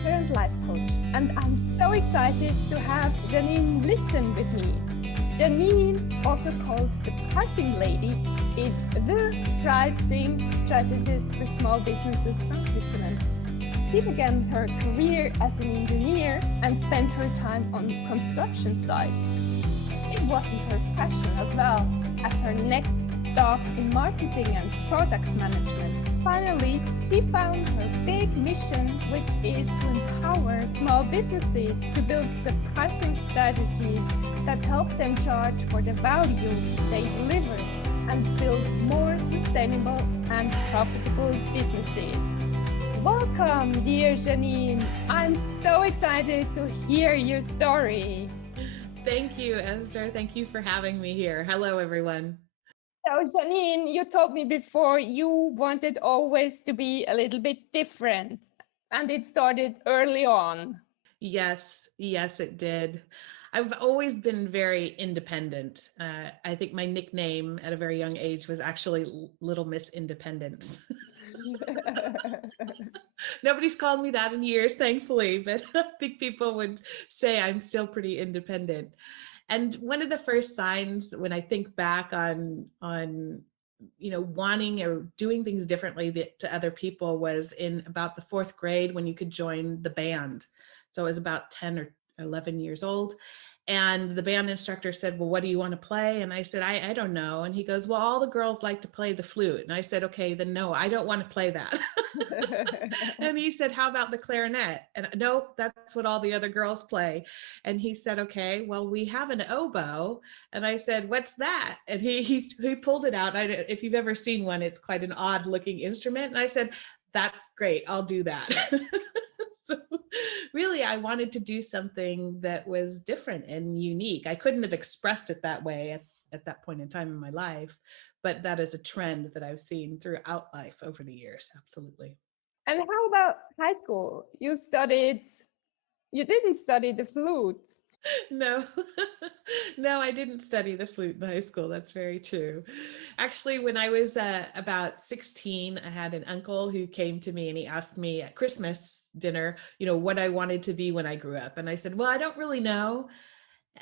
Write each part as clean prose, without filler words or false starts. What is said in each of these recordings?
author and life coach, and I'm so excited to have Janene Liston with me. Janene, also called the Pricing Lady, is the pricing strategist for small businesses from Switzerland. She began her career as an engineer and spent her time on construction sites. It wasn't her passion as well as her next stop in marketing and product management. Finally, she found her big mission, which is to empower small businesses to build the pricing strategies that help them charge for the value they deliver and build more sustainable and profitable businesses. Welcome, dear Janene. I'm so excited to hear your story. Thank you, Esther. Thank you for having me here. Hello, everyone. So, Janene, you told me before you wanted always to be a little bit different, and it started early on. Yes, it did. I've always been very independent. I think my nickname at a very young age was actually Little Miss Independence. Nobody's called me that in years, thankfully, but I think people would say I'm still pretty independent. And one of the first signs when I think back on wanting or doing things differently to other people was in about the fourth grade when you could join the band. So I was about 10 or 11 years old. And the band instructor said, well, what do you want to play? And I said, I don't know. And he goes, well, all the girls like to play the flute. And I said, okay, then no, I don't want to play that. And he said, how about the clarinet? And no, that's what all the other girls play. And he said, okay, well, we have an oboe. And I said, what's that? And he pulled it out. If you've ever seen one, it's quite an odd looking instrument. And I said, that's great. I'll do that. So really, I wanted to do something that was different and unique. I couldn't have expressed it that way at that point in time in my life, but that is a trend that I've seen throughout life over the years. Absolutely. And how about high school? You didn't study the flute. No, no, I didn't study the flute in high school. That's very true. Actually, when I was about 16, I had an uncle who came to me and he asked me at Christmas dinner, what I wanted to be when I grew up. And I said, well, I don't really know.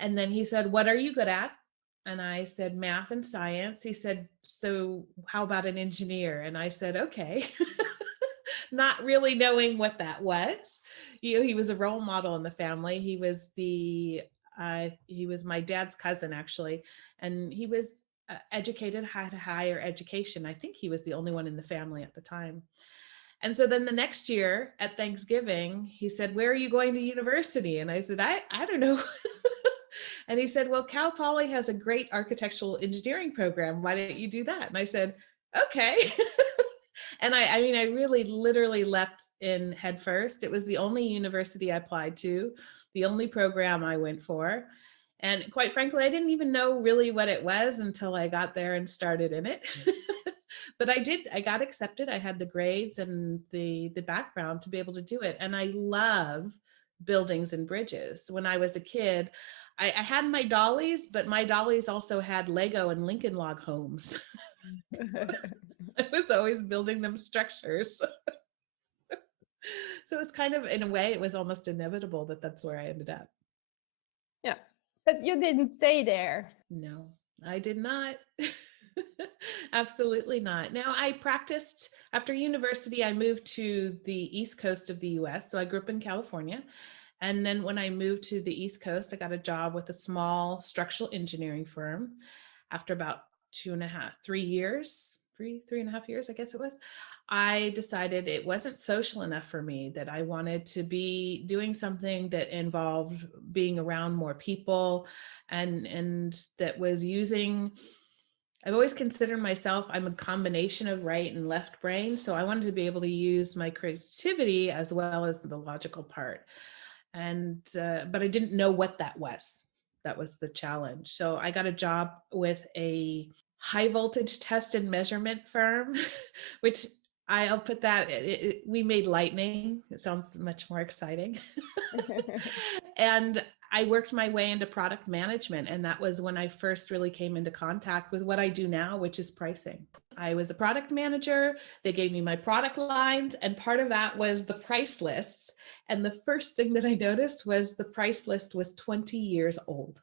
And then he said, what are you good at? And I said, math and science. He said, so how about an engineer? And I said, okay, not really knowing what that was. He was a role model in the family. He was my dad's cousin, actually, and he was educated, had higher education. I think he was the only one in the family at the time. And so then the next year at Thanksgiving, he said, where are you going to university? And I said, I don't know. And he said, well, Cal Poly has a great architectural engineering program. Why don't you do that? And I said, okay. And I really literally leapt in head first. It was the only university I applied to, the only program I went for. And quite frankly, I didn't even know really what it was until I got there and started in it. But I got accepted. I had the grades and the background to be able to do it. And I love buildings and bridges. When I was a kid, I had my dollies, but my dollies also had Lego and Lincoln log homes. I was always building them structures. So it was kind of, in a way, it was almost inevitable that that's where I ended up. Yeah, but you didn't stay there. No, I did not. Absolutely not. Now, I practiced after university. I moved to the East Coast of the US. So I grew up in California. And then when I moved to the East Coast, I got a job with a small structural engineering firm. After about 3 years, three and a half years, I guess it was, I decided it wasn't social enough for me, that I wanted to be doing something that involved being around more people and that was using, I've always considered myself, I'm a combination of right and left brain. So I wanted to be able to use my creativity as well as the logical part. But I didn't know what that was. That was the challenge. So I got a job with a high voltage test and measurement firm, which I'll put that, we made lightning. It sounds much more exciting. And I worked my way into product management. And that was when I first really came into contact with what I do now, which is pricing. I was a product manager. They gave me my product lines. And part of that was the price lists. And the first thing that I noticed was the price list was 20 years old.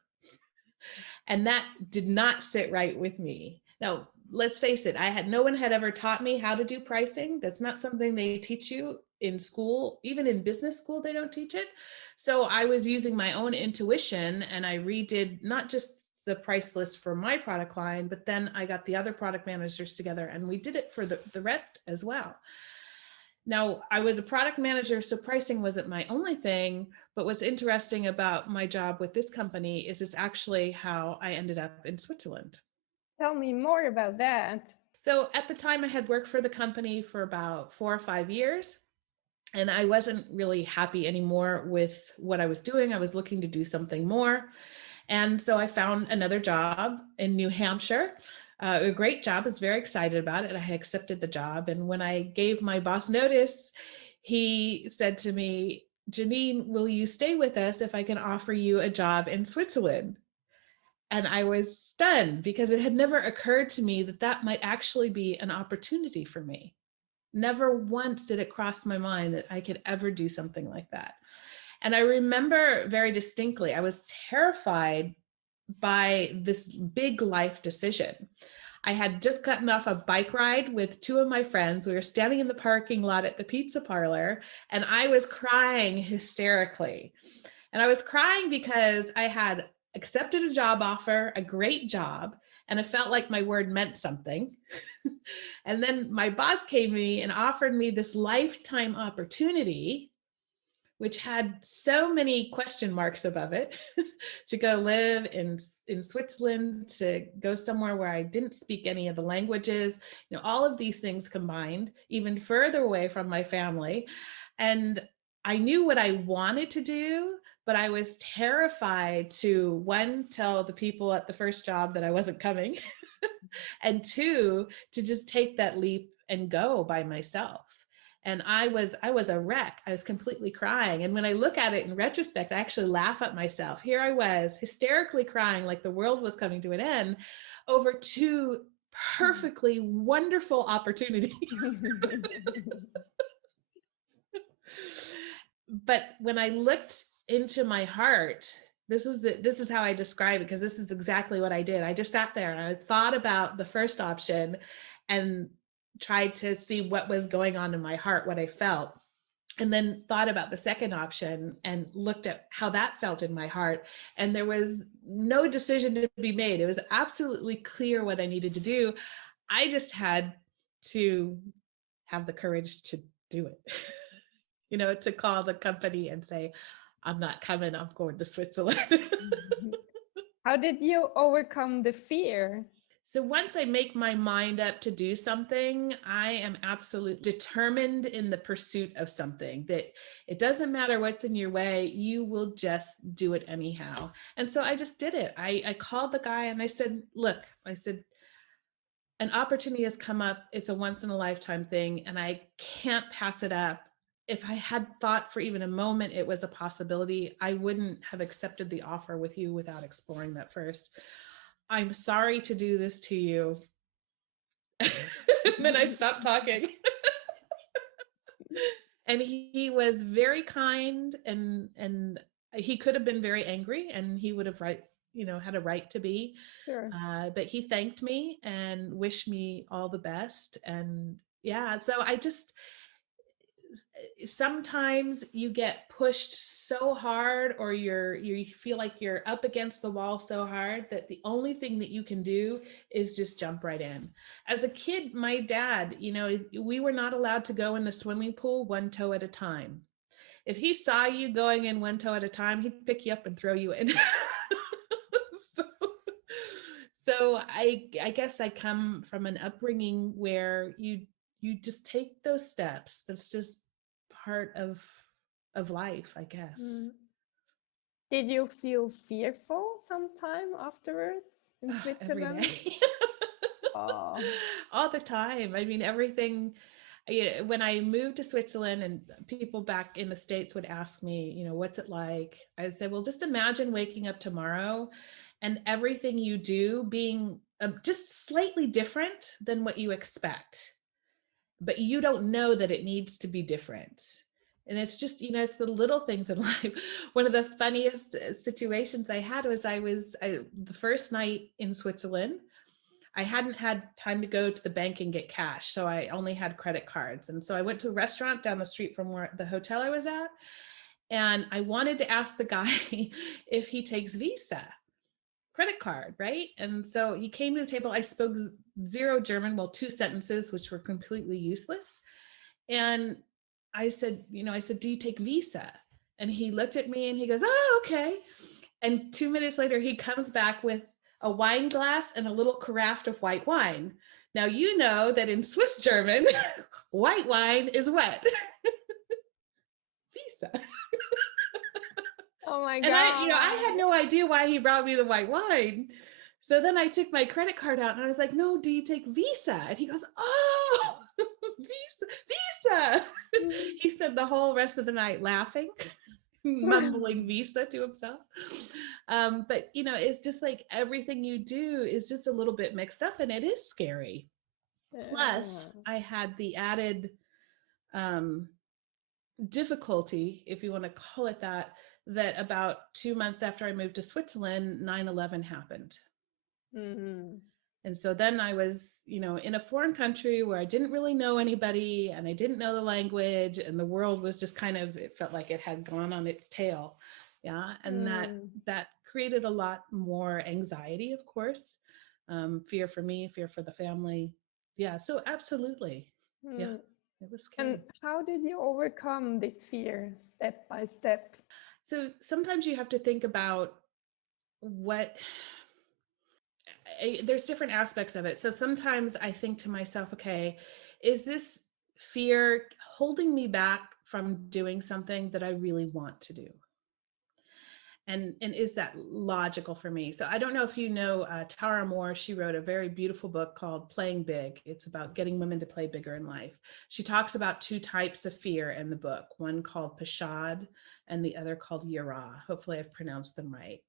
And that did not sit right with me. Now, let's face it, no one had ever taught me how to do pricing. That's not something they teach you in school. Even in business school, they don't teach it. So I was using my own intuition, and I redid not just the price list for my product line, but then I got the other product managers together and we did it for the rest as well. Now, I was a product manager, so pricing wasn't my only thing, but what's interesting about my job with this company is it's actually how I ended up in Switzerland. Tell me more about that. So at the time, I had worked for the company for about 4 or 5 years, and I wasn't really happy anymore with what I was doing. I was looking to do something more. And so I found another job in New Hampshire. A great job. I was very excited about it. I had accepted the job. And when I gave my boss notice, he said to me, Janene, will you stay with us if I can offer you a job in Switzerland? And I was stunned because it had never occurred to me that that might actually be an opportunity for me. Never once did it cross my mind that I could ever do something like that. And I remember very distinctly, I was terrified by this big life decision. I had just gotten off a bike ride with two of my friends. We were standing in the parking lot at the pizza parlor, and I was crying hysterically. And I was crying because I had accepted a job offer, a great job, and it felt like my word meant something. And then my boss came to me and offered me this lifetime opportunity, which had so many question marks above it, to go live in Switzerland, to go somewhere where I didn't speak any of the languages, all of these things combined, even further away from my family. And I knew what I wanted to do, but I was terrified to, one, tell the people at the first job that I wasn't coming, and two, to just take that leap and go by myself. And I was a wreck. I was completely crying. And when I look at it in retrospect, I actually laugh at myself. Here I was hysterically crying like the world was coming to an end over two perfectly wonderful opportunities. But when I looked into my heart, this is how I describe it, because this is exactly what I did. I just sat there and I thought about the first option and tried to see what was going on in my heart, what I felt, and then thought about the second option and looked at how that felt in my heart. And there was no decision to be made. It was absolutely clear what I needed to do. I just had to have the courage to do it. To call the company and say, I'm not coming, I'm going to Switzerland. How did you overcome the fear? So once I make my mind up to do something, I am absolutely determined in the pursuit of something, that it doesn't matter what's in your way, you will just do it anyhow. And so I just did it. I called the guy and I said, look, an opportunity has come up. It's a once in a lifetime thing, and I can't pass it up. If I had thought for even a moment it was a possibility, I wouldn't have accepted the offer with you without exploring that first. I'm sorry to do this to you. And then I stopped talking. And he was very kind, and he could have been very angry, and he would have had a right to be. Sure. But he thanked me and wished me all the best. And yeah, so sometimes you get pushed so hard, or you feel like you're up against the wall so hard that the only thing that you can do is just jump right in. As a kid, my dad, we were not allowed to go in the swimming pool one toe at a time. If he saw you going in one toe at a time, he'd pick you up and throw you in. So I guess I come from an upbringing where you just take those steps. That's just part of life, I guess. Did you feel fearful sometime afterwards in Switzerland? Every day. Oh. All the time. I mean, everything. When I moved to Switzerland, and people back in the States would ask me, what's it like? I said, well, just imagine waking up tomorrow and everything you do being just slightly different than what you expect. But you don't know that it needs to be different. And it's just, it's the little things in life. One of the funniest situations I had was the first night in Switzerland, I hadn't had time to go to the bank and get cash. So I only had credit cards. And so I went to a restaurant down the street from where the hotel I was at. And I wanted to ask the guy if he takes Visa credit card, right? And so he came to the table. I spoke zero German, well, 2 sentences, which were completely useless. And I said, do you take Visa? And he looked at me and he goes, oh, okay. And 2 minutes later, he comes back with a wine glass and a little carafe of white wine. Now, you know that in Swiss German, white wine is what? Visa. Oh my God. And I had no idea why he brought me the white wine. So then I took my credit card out and I was like, no, do you take Visa? And he goes, oh, Visa. He spent the whole rest of the night laughing, mumbling Visa to himself. But, it's just like everything you do is just a little bit mixed up, and it is scary. Plus, I had the added difficulty, if you want to call it that about 2 months after I moved to Switzerland, 9/11 happened. Mm-hmm. And so then I was, in a foreign country where I didn't really know anybody and I didn't know the language, and the world was just it felt like it had gone on its tail. Yeah. And that created a lot more anxiety, of course, fear for me, fear for the family. Yeah. So absolutely. Yeah. It was scary. And how did you overcome this fear step by step? So sometimes you have to think about there's different aspects of it. So sometimes I think to myself, okay, is this fear holding me back from doing something that I really want to do? And is that logical for me? So I don't know if you know Tara Moore. She wrote a very beautiful book called Playing Big. It's about getting women to play bigger in life. She talks about 2 types of fear in the book, one called Pashad and the other called Yara. Hopefully I've pronounced them right.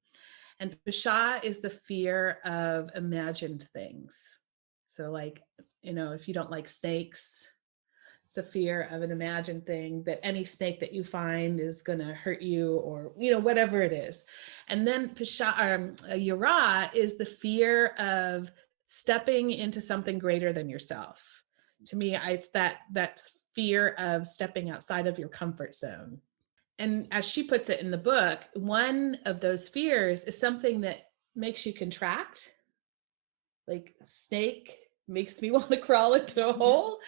And Pashad is the fear of imagined things. So like, if you don't like snakes, it's a fear of an imagined thing, that any snake that you find is going to hurt you, or, whatever it is. And then Yara is the fear of stepping into something greater than yourself. To me, it's that fear of stepping outside of your comfort zone. And as she puts it in the book, one of those fears is something that makes you contract, like snake makes me want to crawl into a hole.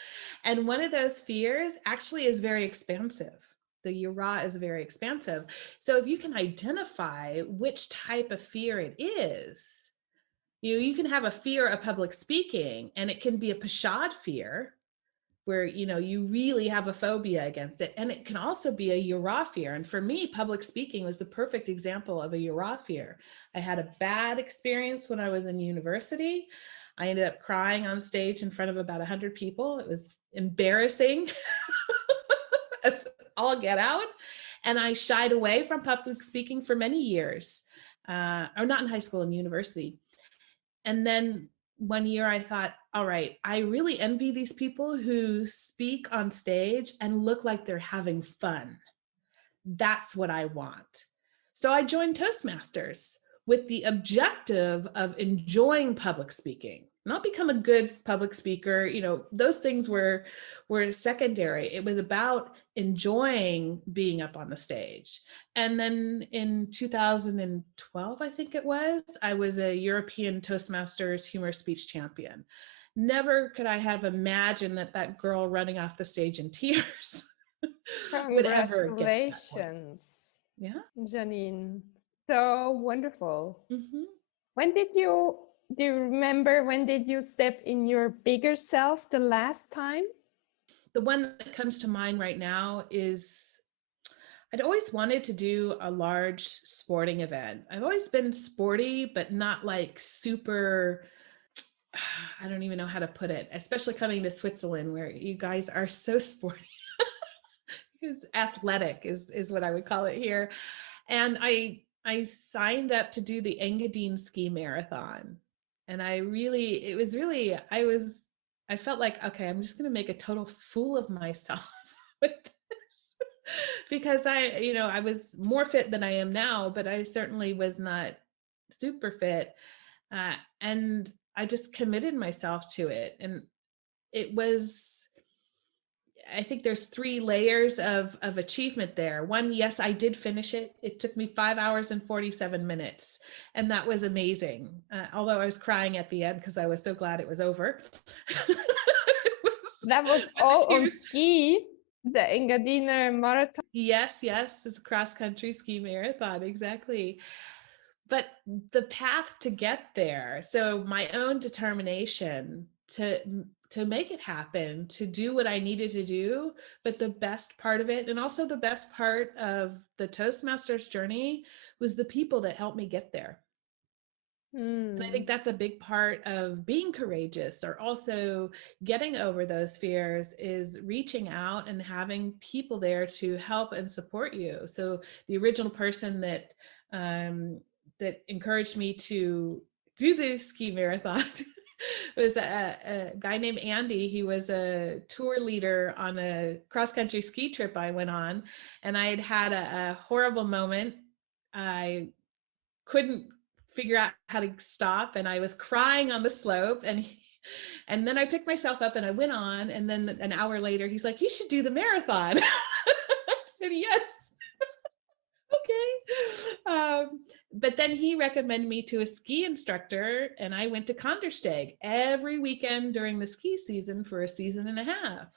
And one of those fears actually is very expansive. The Yara is very expansive. So if you can identify which type of fear it is, you can have a fear of public speaking, and it can be a Pashad fear where, you really have a phobia against it. And it can also be a Yara fear. And for me, public speaking was the perfect example of a Yara fear. I had a bad experience when I was in university. I ended up crying on stage in front of about 100 people. It was embarrassing. It's all get out. And I shied away from public speaking for many years, or not in high school, in university. And then one year I thought, all right, I really envy these people who speak on stage and look like they're having fun. That's what I want. So I joined Toastmasters with the objective of enjoying public speaking, not become a good public speaker. Those things were secondary. It was about enjoying being up on the stage. And then in 2012, I think it was, I was a European Toastmasters humor speech champion. Never could I have imagined that girl running off the stage in tears would ever get to that point. Congratulations. Yeah. Janene. So wonderful. Mm-hmm. Do you remember when did you step in your bigger self the last time? The one that comes to mind right now is I'd always wanted to do a large sporting event. I've always been sporty, but not like super, I don't even know how to put it, especially coming to Switzerland where you guys are so sporty. It's athletic is what I would call it here. And I signed up to do the Engadine ski marathon. And I felt like, okay, I'm just going to make a total fool of myself with this. because I was more fit than I am now, but I certainly was not super fit. And I just committed myself to it. And it was, I think there's 3 layers of achievement there. One, yes, I did finish it. It took me 5 hours and 47 minutes, and that was amazing. Although I was crying at the end because I was so glad it was over. That was all on ski, the Engadiner Marathon. Yes, it's a cross-country ski marathon, exactly. But the path to get there, so my own determination to make it happen, to do what I needed to do, but the best part of it, and also the best part of the Toastmasters journey, was the people that helped me get there. And I think that's a big part of being courageous, or also getting over those fears, is reaching out and having people there to help and support you. So the original person that that encouraged me to do the ski marathon was a guy named Andy. He was a tour leader on a cross-country ski trip I went on, and I had a horrible moment. I couldn't figure out how to stop, and I was crying on the slope, and then I picked myself up and I went on, and then an hour later he's like, "You should do the marathon." I said, "Yes." Okay. But then he recommended me to a ski instructor, and I went to Kandersteg every weekend during the ski season for a season and a half.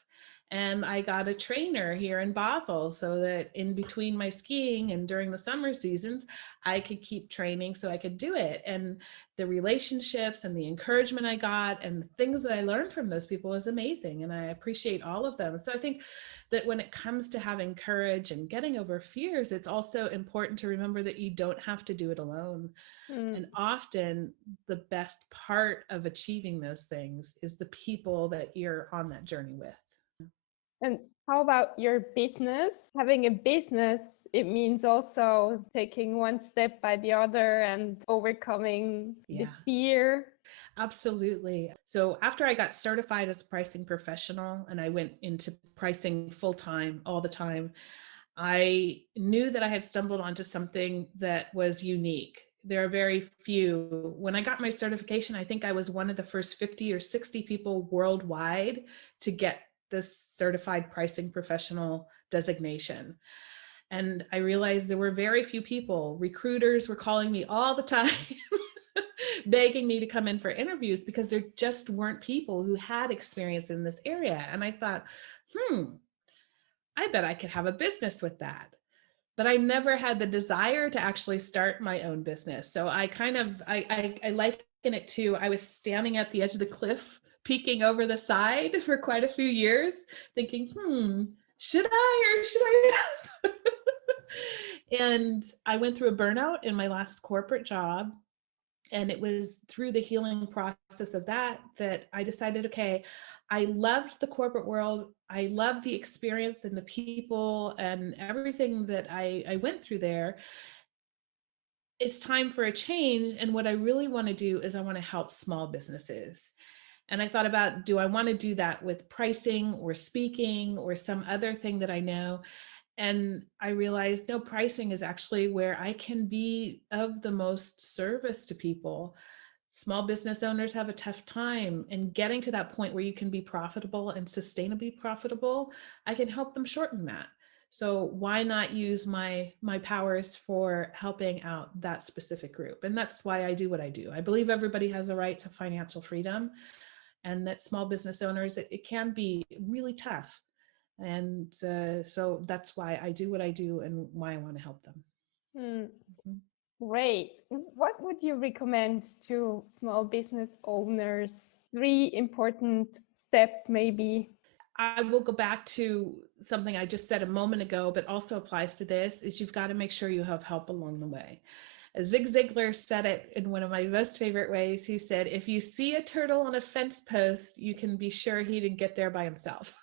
And I got a trainer here in Basel, so that in between my skiing and during the summer seasons, I could keep training so I could do it. And the relationships and the encouragement I got and the things that I learned from those people was amazing. And I appreciate all of them. So I think that when it comes to having courage and getting over fears, it's also important to remember that you don't have to do it alone. And often the best part of achieving those things is the people that you're on that journey with. And how about your business? Having a business, it means also taking one step by the other and overcoming the fear. Absolutely. So after I got certified as a pricing professional and I went into pricing full time all the time, I knew that I had stumbled onto something that was unique. There are very few. When I got my certification, I think I was one of the first 50 or 60 people worldwide to get this certified pricing professional designation. And I realized there were very few people. Recruiters were calling me all the time, begging me to come in for interviews because there just weren't people who had experience in this area. And I thought, I bet I could have a business with that. But I never had the desire to actually start my own business. So I liken it to, I was standing at the edge of the cliff, peeking over the side for quite a few years, thinking, should I or should I not? And I went through a burnout in my last corporate job. And it was through the healing process of that I decided, okay, I loved the corporate world. I loved the experience and the people and everything that I went through there. It's time for a change. And what I really want to do is I want to help small businesses. And I thought about, do I want to do that with pricing or speaking or some other thing that I know? And I realized, no, pricing is actually where I can be of the most service to people. Small business owners have a tough time, and getting to that point where you can be profitable and sustainably profitable, I can help them shorten that. So why not use my powers for helping out that specific group? And that's why I do what I do. I believe everybody has a right to financial freedom, and that small business owners, it can be really tough. And so that's why I do what I do and why I want to help them. Great. What would you recommend to small business owners? 3 important steps, maybe. I will go back to something I just said a moment ago, but also applies to this, is you've got to make sure you have help along the way. Zig Ziglar said it in one of my most favorite ways. He said, if you see a turtle on a fence post, you can be sure he didn't get there by himself.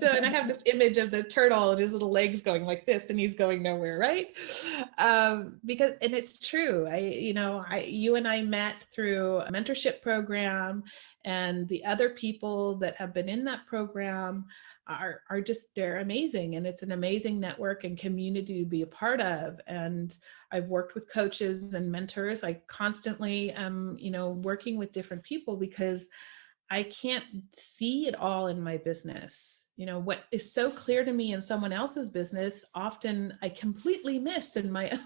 So, and I have this image of the turtle and his little legs going like this, and he's going nowhere, right? Because, and it's true. You and I met through a mentorship program, and the other people that have been in that program, are just, they're amazing, and it's an amazing network and community to be a part of. And I've worked with coaches and mentors. I constantly am, working with different people because I can't see it all in my business. What is so clear to me in someone else's business, often I completely miss in my own.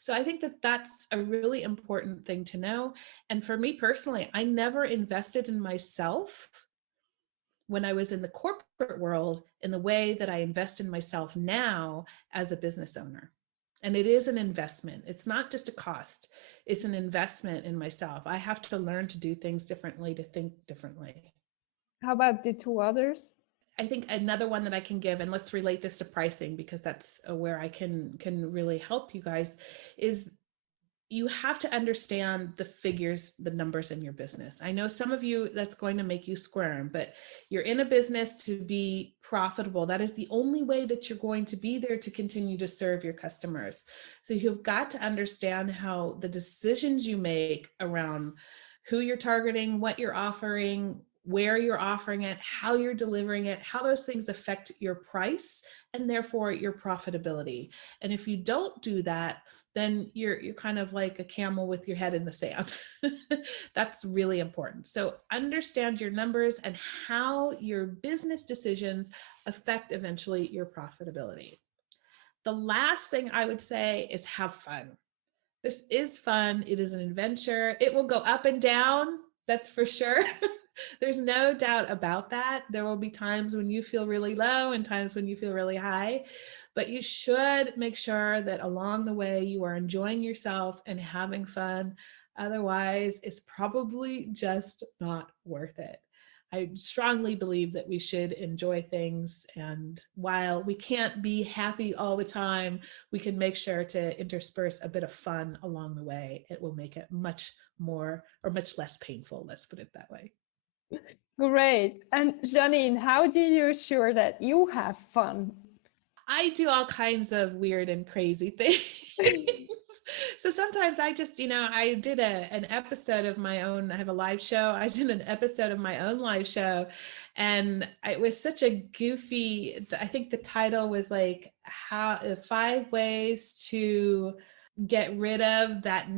So I think that that's a really important thing to know. And for me personally, I never invested in myself when I was in the corporate world in the way that I invest in myself now as a business owner. And it is an investment. It's not just a cost. It's an investment in myself. I have to learn to do things differently, to think differently. How about the two others? I think another one that I can give, and let's relate this to pricing because that's where I can really help you guys, is you have to understand the figures, the numbers in your business. I know some of you, that's going to make you squirm, but you're in a business to be profitable. That is the only way that you're going to be there to continue to serve your customers. So you've got to understand how the decisions you make around who you're targeting, what you're offering, where you're offering it, how you're delivering it, how those things affect your price and therefore your profitability. And if you don't do that, then you're kind of like a camel with your head in the sand. That's really important. So understand your numbers and how your business decisions affect eventually your profitability. The last thing I would say is have fun. This is fun. It is an adventure. It will go up and down. That's for sure. There's no doubt about that. There will be times when you feel really low and times when you feel really high, but you should make sure that along the way you are enjoying yourself and having fun. Otherwise, it's probably just not worth it. I strongly believe that we should enjoy things. And while we can't be happy all the time, we can make sure to intersperse a bit of fun along the way. It will make it much more or much less painful. Let's put it that way. Great. And Janene, how do you ensure that you have fun? I do all kinds of weird and crazy things. So sometimes I just, I did an episode of my own, I have a live show. I did an episode of my own live show, and it was such a goofy, I think the title was like 5 ways to get rid of that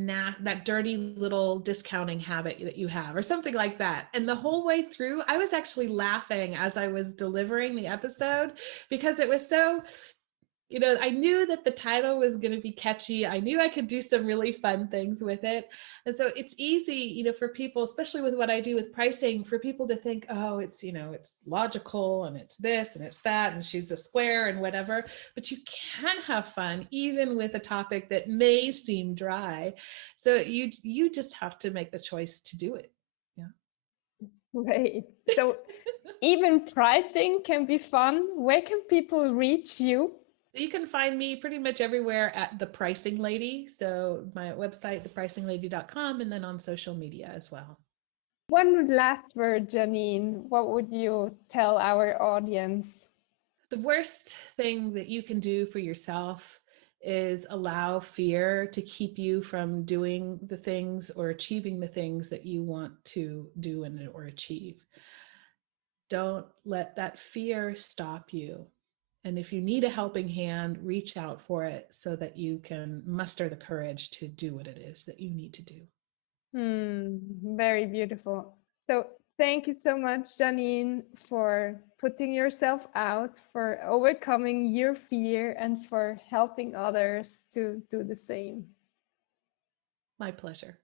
dirty little discounting habit that you have, or something like that. And the whole way through, I was actually laughing as I was delivering the episode because it was so, I knew that the title was going to be catchy. I knew I could do some really fun things with it. And so it's easy, for people, especially with what I do with pricing, for people to think, oh, it's, it's logical and it's this and it's that and she's a square and whatever. But you can have fun even with a topic that may seem dry. So you just have to make the choice to do it. Yeah. Great. So even pricing can be fun. Where can people reach you? You can find me pretty much everywhere at The Pricing Lady. So my website, thepricinglady.com, and then on social media as well. One last word, Janene. What would you tell our audience? The worst thing that you can do for yourself is allow fear to keep you from doing the things or achieving the things that you want to do or achieve. Don't let that fear stop you. And if you need a helping hand, reach out for it so that you can muster the courage to do what it is that you need to do. Very beautiful. So thank you so much, Janene, for putting yourself out, for overcoming your fear, and for helping others to do the same. My pleasure.